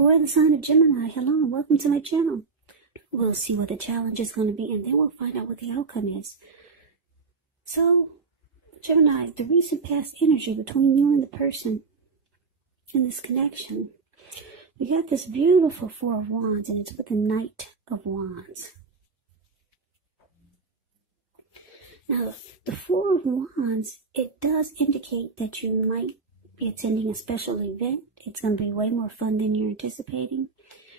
For the sign of Gemini, hello and welcome to my channel. We'll see what the challenge is going to be and then we'll find out what the outcome is. So, Gemini, the recent past energy between you and the person in this connection. We got this beautiful Four of Wands and it's with the Knight of Wands. Now, the Four of Wands, it does indicate that you might be attending a special event. It's going to be way more fun than you're anticipating.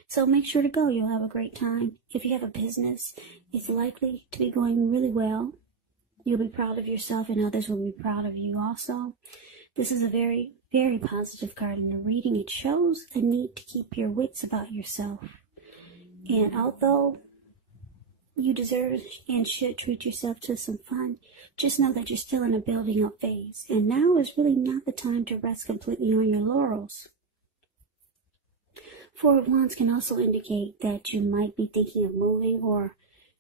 So make sure to go. You'll have a great time. If you have a business, it's likely to be going really well. You'll be proud of yourself and others will be proud of you also. This is a very, very positive card in the reading. It shows a need to keep your wits about yourself. And although you deserve and should treat yourself to some fun, just know that you're still in a building up phase. And now is really not the time to rest completely on your laurels. Four of Wands can also indicate that you might be thinking of moving or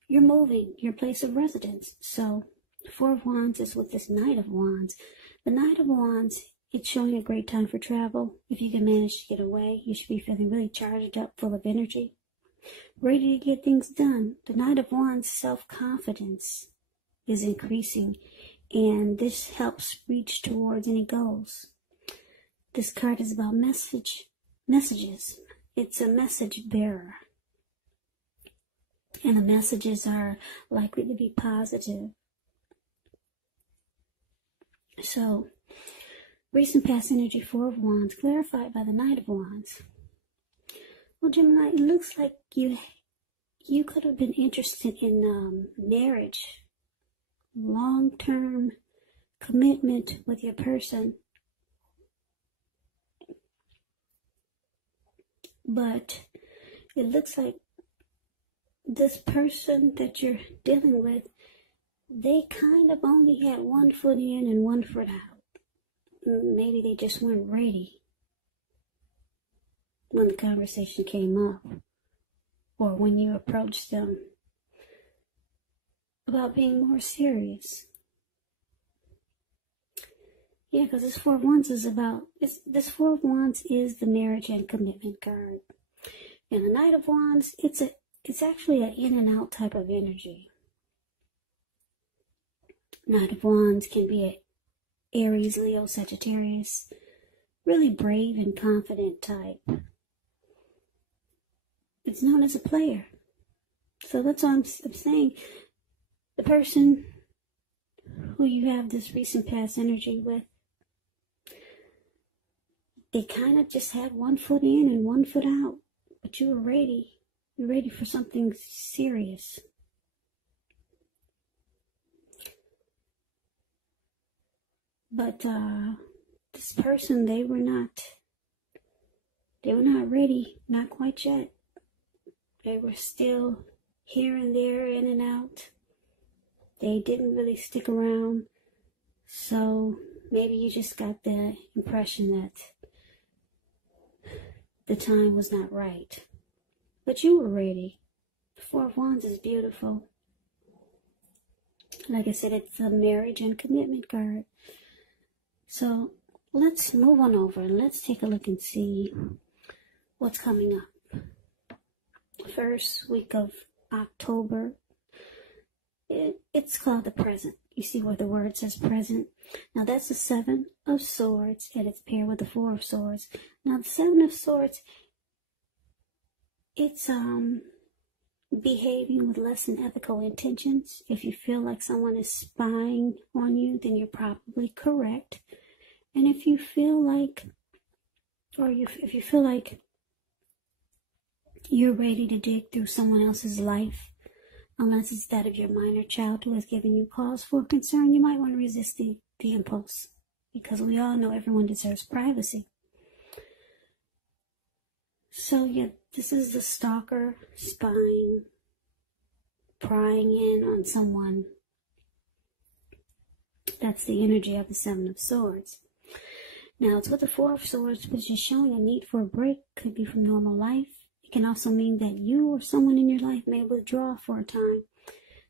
you're moving your place of residence. So Four of Wands is with this Knight of Wands. The Knight of Wands, it's showing a great time for travel. If you can manage to get away, you should be feeling really charged up, full of energy, ready to get things done. The Knight of Wands' self-confidence is increasing, and this helps reach towards any goals. This card is about messages. It's a message bearer. And the messages are likely to be positive. So, recent past energy, Four of Wands, clarified by the Knight of Wands. Well, Gemini, it looks like you could have been interested in marriage, long-term commitment with your person. But it looks like this person that you're dealing with, they kind of only had one foot in and one foot out. Maybe they just weren't ready when the conversation came up or when you approached them about being more serious. Yeah, because this Four of Wands is about, this Four of Wands is the marriage and commitment card. And the Knight of Wands, it's actually an in and out type of energy. Knight of Wands can be an Aries, Leo, Sagittarius, really brave and confident type. It's known as a player. So that's what I'm saying. The person who you have this recent past energy with, they kind of just had one foot in and one foot out. But you were ready. You're ready for something serious. But this person, they were not ready, not quite yet. They were still here and there, in and out. They didn't really stick around. So maybe you just got the impression that the time was not right. But you were ready. The Four of Wands is beautiful. Like I said, it's a marriage and commitment card. So let's move on over and let's take a look and see what's coming up. First week of October, it's called the present. You see where the word says present? Now that's the Seven of Swords and it's paired with the Four of Swords. Now the Seven of Swords, it's behaving with less than ethical intentions. If you feel like someone is spying on you, then you're probably correct. And if you feel like, if you feel like you're ready to dig through someone else's life, unless it's that of your minor child who has given you cause for concern, you might want to resist the impulse. Because we all know everyone deserves privacy. So yeah, this is the stalker, spying, prying in on someone. That's the energy of the Seven of Swords. Now, it's with the Four of Swords, which is showing a need for a break. Could be from normal life. It can also mean that you or someone in your life may withdraw for a time.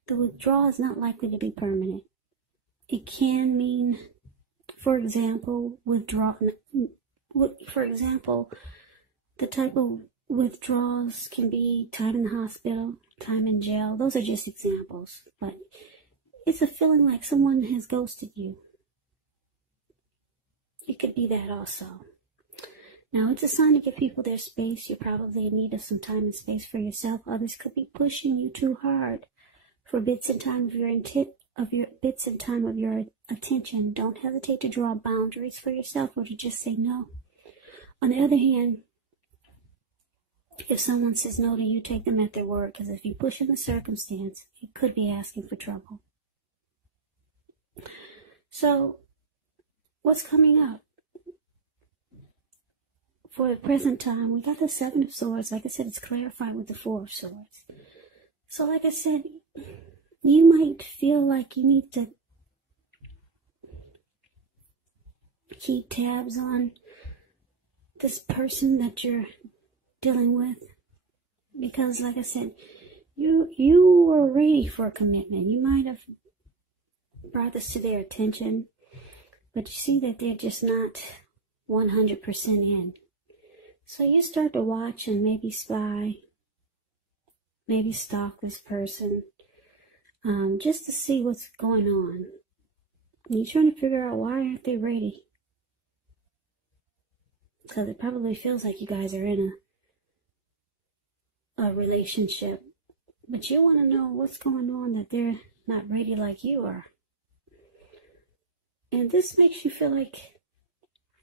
The withdrawal is not likely to be permanent. It can mean, for example, The type of withdrawals can be time in the hospital, time in jail. Those are just examples, but it's a feeling like someone has ghosted you. It could be that also. Now, it's a sign to give people their space. You're probably in need of some time and space for yourself. Others could be pushing you too hard for bits and time of your attention. Don't hesitate to draw boundaries for yourself or to just say no. On the other hand, if someone says no to you, take them at their word, because if you push in the circumstance, it could be asking for trouble. So, what's coming up? For the present time, we got the Seven of Swords. Like I said, it's clarified with the Four of Swords. So, like I said, you might feel like you need to keep tabs on this person that you're dealing with, because like I said, you were ready for a commitment. You might have brought this to their attention, but you see that they're just not 100% in. So you start to watch and maybe spy, maybe stalk this person, just to see what's going on. And you're trying to figure out, why aren't they ready? Because it probably feels like you guys are in a relationship, but you want to know what's going on that they're not ready like you are. And this makes you feel like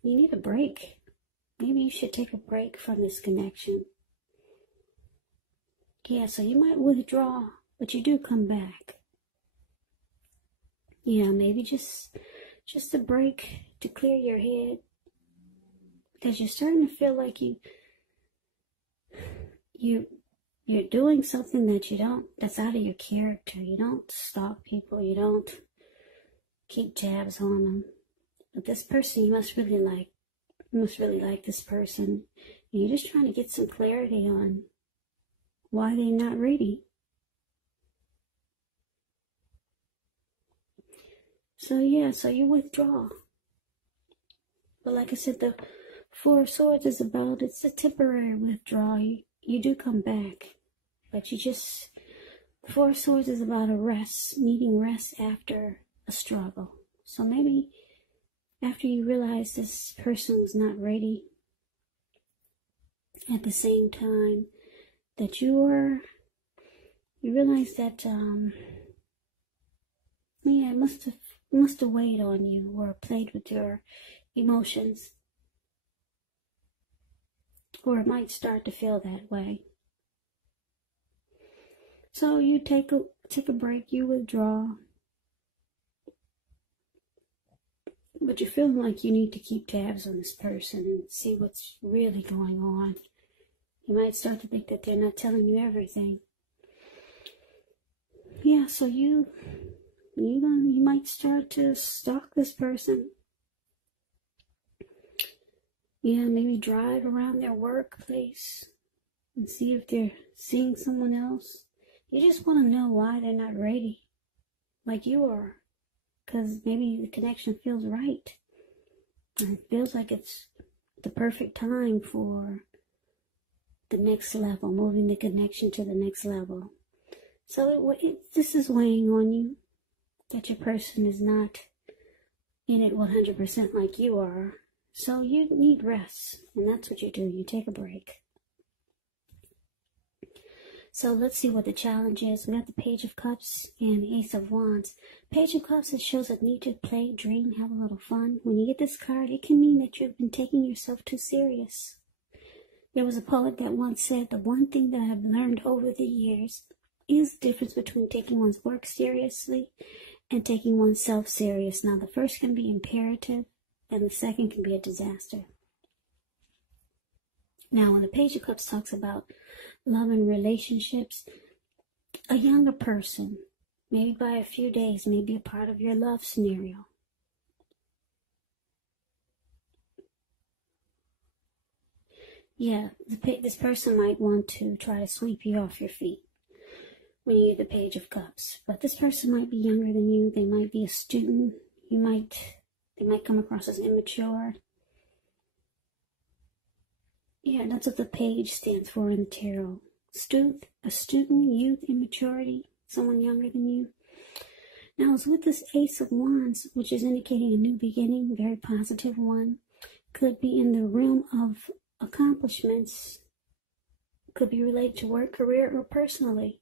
you need a break. Maybe you should take a break from this connection. Yeah, so you might withdraw, but you do come back. Yeah, maybe just a break to clear your head, because you're starting to feel like you're doing something that's out of your character. You don't stalk people. You don't keep tabs on them. But this person you must really like this person. And you're just trying to get some clarity on why they're not ready. So yeah, so you withdraw. But like I said, the Four of Swords is about, it's a temporary withdrawal. You do come back. But the Four of Swords is about a rest, needing rest after a struggle. So maybe after you realize this person was not ready, at the same time that you realize that, yeah, it must have weighed on you or played with your emotions. Or it might start to feel that way. So you take a break, you withdraw. But you're feeling like you need to keep tabs on this person and see what's really going on. You might start to think that they're not telling you everything. Yeah, so you might start to stalk this person. Yeah, maybe drive around their workplace and see if they're seeing someone else. You just want to know why they're not ready like you are. Because maybe the connection feels right. And it feels like it's the perfect time for the next level, moving the connection to the next level. So this is weighing on you, that your person is not in it 100% like you are. So you need rest, and that's what you do. You take a break. So let's see what the challenge is. We got the Page of Cups and the Ace of Wands. Page of Cups, it shows a need to play, dream, have a little fun. When you get this card, it can mean that you've been taking yourself too serious. There was a poet that once said, the one thing that I've learned over the years is the difference between taking one's work seriously and taking oneself serious. Now, the first can be imperative, and the second can be a disaster. Now, when the Page of Cups talks about love and relationships, a younger person, maybe by a few days, may be a part of your love scenario. Yeah, this person might want to try to sweep you off your feet when you get the Page of Cups. But this person might be younger than you. They might be a student. They might come across as immature. Yeah, that's what the page stands for in the tarot. A student, youth, immaturity, someone younger than you. Now, it's with this Ace of Wands, which is indicating a new beginning, very positive one. Could be in the realm of accomplishments. Could be related to work, career, or personally.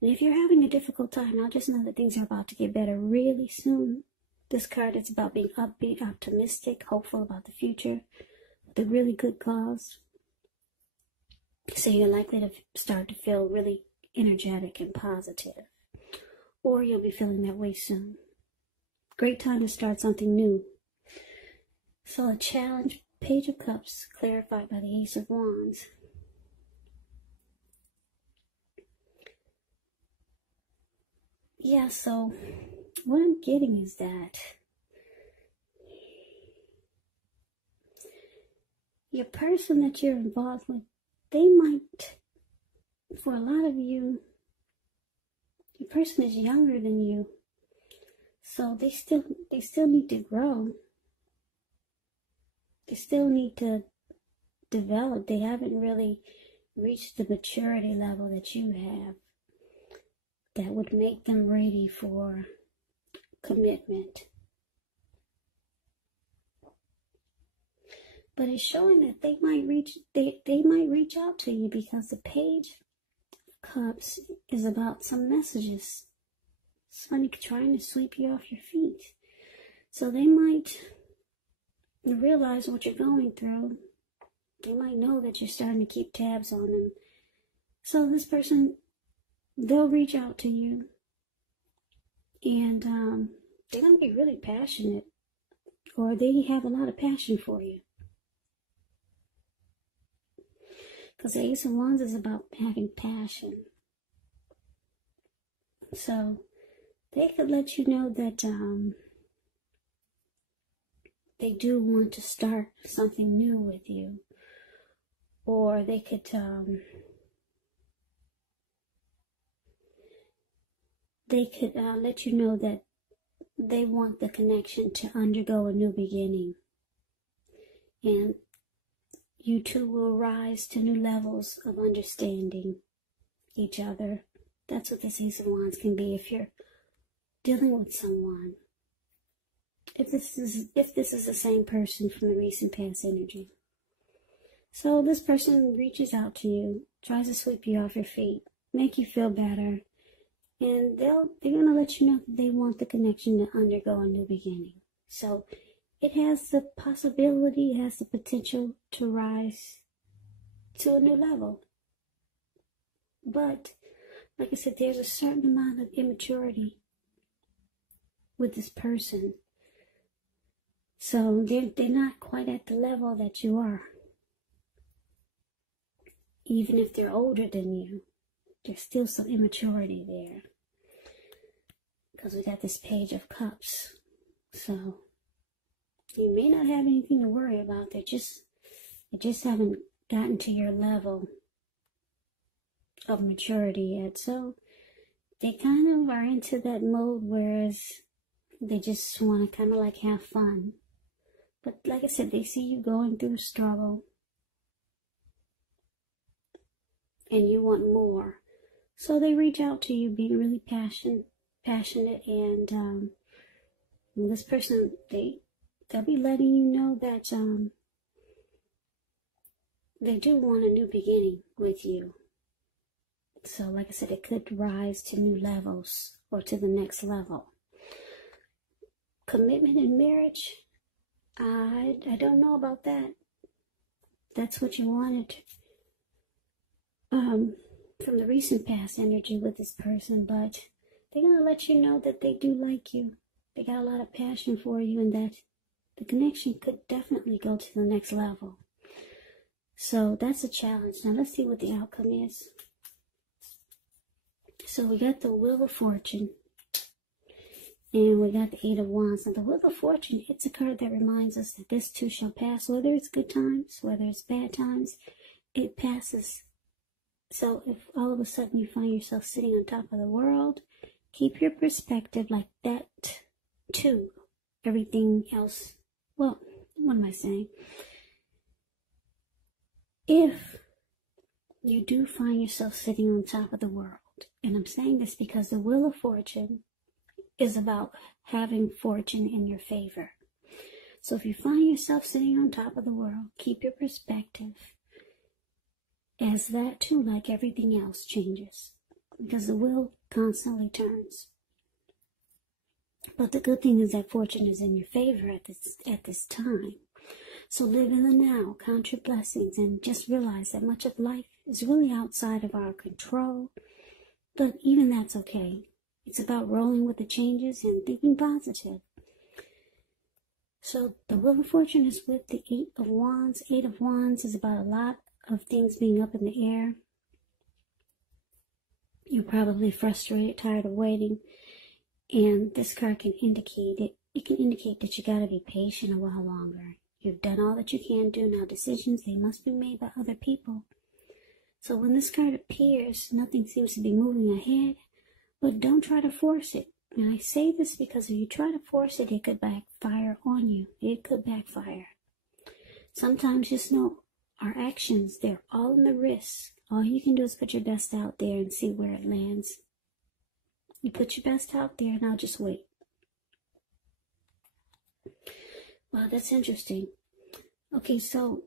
And if you're having a difficult time, now just know that things are about to get better really soon. This card is about being upbeat, optimistic, hopeful about the future, with a really good cause. So you're likely to start to feel really energetic and positive. Or you'll be feeling that way soon. Great time to start something new. So a challenge, Page of Cups, clarified by the Ace of Wands. Yeah, so what I'm getting is that your person that you're involved with, they might, for a lot of you, your person is younger than you, so they still need to grow. They still need to develop. They haven't really reached the maturity level that you have that would make them ready for commitment. But it's showing that they might reach out to you, because the Page of Cups is about some messages. Somebody trying to sweep you off your feet. So they might realize what you're going through. They might know that you're starting to keep tabs on them. So this person, they'll reach out to you, and they're going to be really passionate, or they have a lot of passion for you. Because the Ace of Wands is about having passion. So they could let you know that they do want to start something new with you. Or they could let you know that they want the connection to undergo a new beginning. And you two will rise to new levels of understanding each other. That's what this Ace of Wands can be if you're dealing with someone. If this is the same person from the recent past energy. So this person reaches out to you, tries to sweep you off your feet, make you feel better, and they're going to let you know that they want the connection to undergo a new beginning. So it has the possibility, it has the potential to rise to a new level. But, like I said, there's a certain amount of immaturity with this person. So they're not quite at the level that you are. Even if they're older than you, there's still some immaturity there. Because we got this Page of Cups. So you may not have anything to worry about. They just haven't gotten to your level of maturity yet. So they kind of are into that mode, whereas they just want to kind of like have fun. But like I said, they see you going through struggle. And you want more. So they reach out to you, being really passionate, and this person, they'll be letting you know that they do want a new beginning with you. So like I said, it could rise to new levels or to the next level. Commitment in marriage, I don't know about that. That's what you wanted. From the recent past energy with this person, but they're going to let you know that they do like you. They got a lot of passion for you, and that the connection could definitely go to the next level. So that's a challenge. Now let's see what the outcome is. So we got the Wheel of Fortune, and we got the Eight of Wands. Now the Wheel of Fortune, it's a card that reminds us that this too shall pass. Whether it's good times, whether it's bad times, it passes. So if all of a sudden you find yourself sitting on top of the world, keep your perspective like that too. Everything else, well, what am I saying? if you do find yourself sitting on top of the world, and I'm saying this because the Wheel of Fortune is about having fortune in your favor. So if you find yourself sitting on top of the world, keep your perspective, as that too, like everything else, changes, because the wheel constantly turns. But the good thing is that fortune is in your favor at this time. So live in the now, count your blessings, and just realize that much of life is really outside of our control. But even that's okay. It's about rolling with the changes and thinking positive. So the Wheel of Fortune is with the 8 of Wands. 8 of Wands is about a lot of things being up in the air. You're probably frustrated, tired of waiting. And this card can indicate it. It can indicate that you got to be patient a while longer. You've done all that you can do. Now decisions, they must be made by other people. So when this card appears, nothing seems to be moving ahead. But don't try to force it. And I say this because if you try to force it, it could backfire on you. It could backfire. Sometimes just know our actions, they're all in the wrist. All you can do is put your best out there and see where it lands. You put your best out there, and I'll just wait. Wow, that's interesting. Okay, so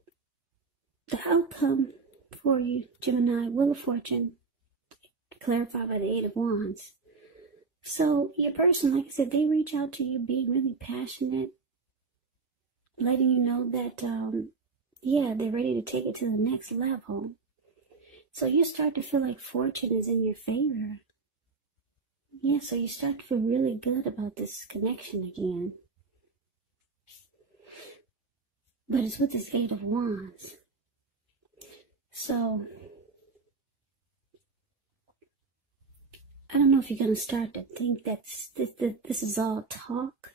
the outcome for you, Gemini, Wheel of Fortune, clarified by the 8 of Wands. So your person, like I said, they reach out to you, being really passionate, letting you know that, yeah, they're ready to take it to the next level. So you start to feel like fortune is in your favor. Yeah, so you start to feel really good about this connection again. But it's with this 8 of Wands. So I don't know if you're going to start to think that this is all talk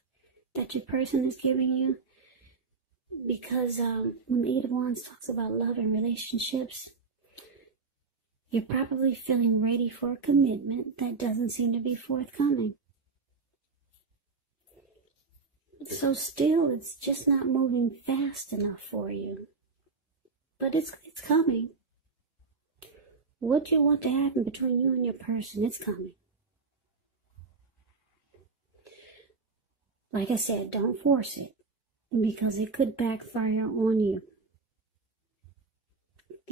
that your person is giving you. Because when the 8 of Wands talks about love and relationships, you're probably feeling ready for a commitment that doesn't seem to be forthcoming. So still, it's just not moving fast enough for you. But it's coming. What you want to happen between you and your person, it's coming. Like I said, don't force it, because it could backfire on you.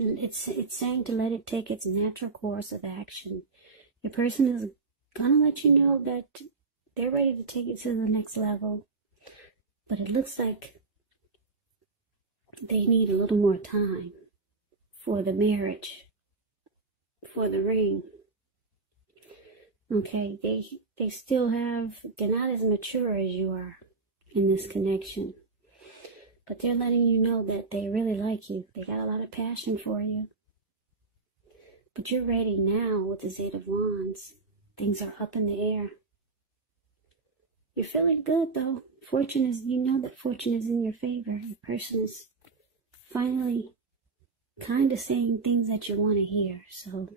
It's saying to let it take its natural course of action. Your person is gonna let you know that they're ready to take it to the next level, but it looks like they need a little more time for the marriage, for the ring. Okay, they still they're not as mature as you are in this connection. But they're letting you know that they really like you. They got a lot of passion for you. But you're ready now with this 8 of Wands. Things are up in the air. You're feeling good though. Fortune is, you know that fortune is in your favor. Your person is finally kind of saying things that you want to hear. So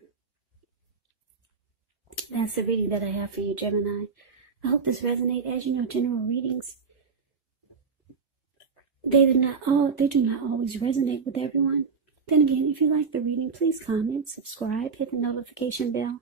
that's the reading that I have for you, Gemini. I hope this resonates. As you know, general readings, they do not always resonate with everyone. Then again, if you like the reading, please comment, subscribe, hit the notification bell.